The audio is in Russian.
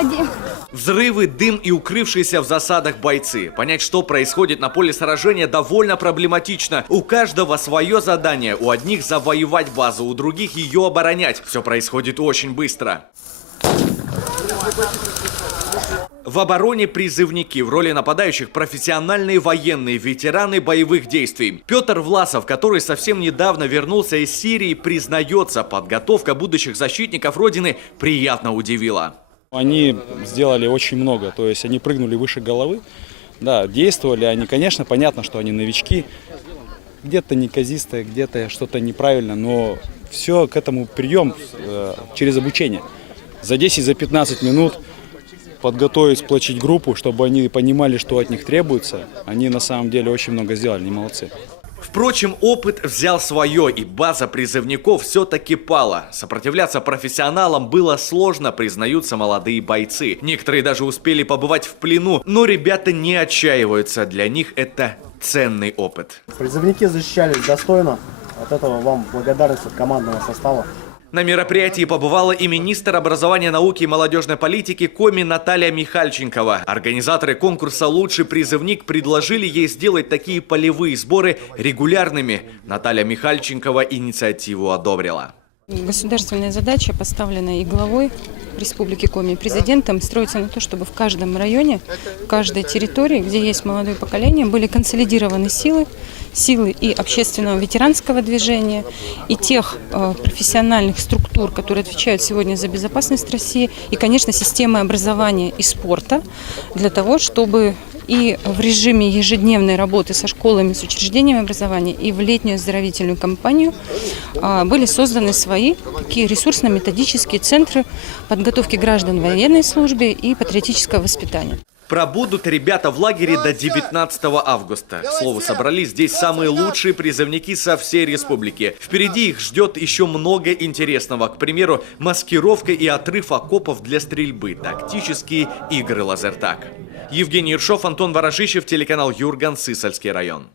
Влади. Взрывы, дым и укрывшиеся в засадах бойцы. Понять, что происходит на поле сражения, довольно проблематично. У каждого свое задание. У одних завоевать базу, у других ее оборонять. Все происходит очень быстро. В обороне призывники, в роли нападающих профессиональные военные, ветераны боевых действий. Петр Власов, который совсем недавно вернулся из Сирии, признается, подготовка будущих защитников Родины приятно удивила. Они сделали очень много, то есть они прыгнули выше головы. Да, действовали они, конечно, понятно, что они новички, где-то неказистые, где-то что-то неправильно, но все к этому прием через обучение. За 10-15 минут подготовить, сплочить группу, чтобы они понимали, что от них требуется. Они на самом деле очень много сделали, они молодцы. Впрочем, опыт взял свое, и база призывников все-таки пала. Сопротивляться профессионалам было сложно, признаются молодые бойцы. Некоторые даже успели побывать в плену, но ребята не отчаиваются. Для них это ценный опыт. Призывники защищались достойно. От этого вам благодарность от командного состава. На мероприятии побывала и министр образования, науки и молодежной политики Коми Наталья Михальченкова. Организаторы конкурса «Лучший призывник» предложили ей сделать такие полевые сборы регулярными. Наталья Михальченкова инициативу одобрила. Государственная задача, поставленная и главой Республики Коми, и президентом, строится на то, чтобы в каждом районе, в каждой территории, где есть молодое поколение, были консолидированы силы и общественного ветеранского движения, и тех профессиональных структур, которые отвечают сегодня за безопасность России, и, конечно, системы образования и спорта, для того, чтобы и в режиме ежедневной работы со школами, с учреждениями образования, и в летнюю оздоровительную кампанию были созданы свои такие ресурсно-методические центры подготовки граждан в военной службе и патриотического воспитания. Пробудут ребята в лагере до 19 августа. К слову, собрались здесь самые лучшие призывники со всей республики. Впереди их ждет еще много интересного. К примеру, маскировка и отрыв окопов для стрельбы, тактические игры лазертаг. Евгений Ершов, Антон Ворожищев, телеканал Юрган, Сысольский район.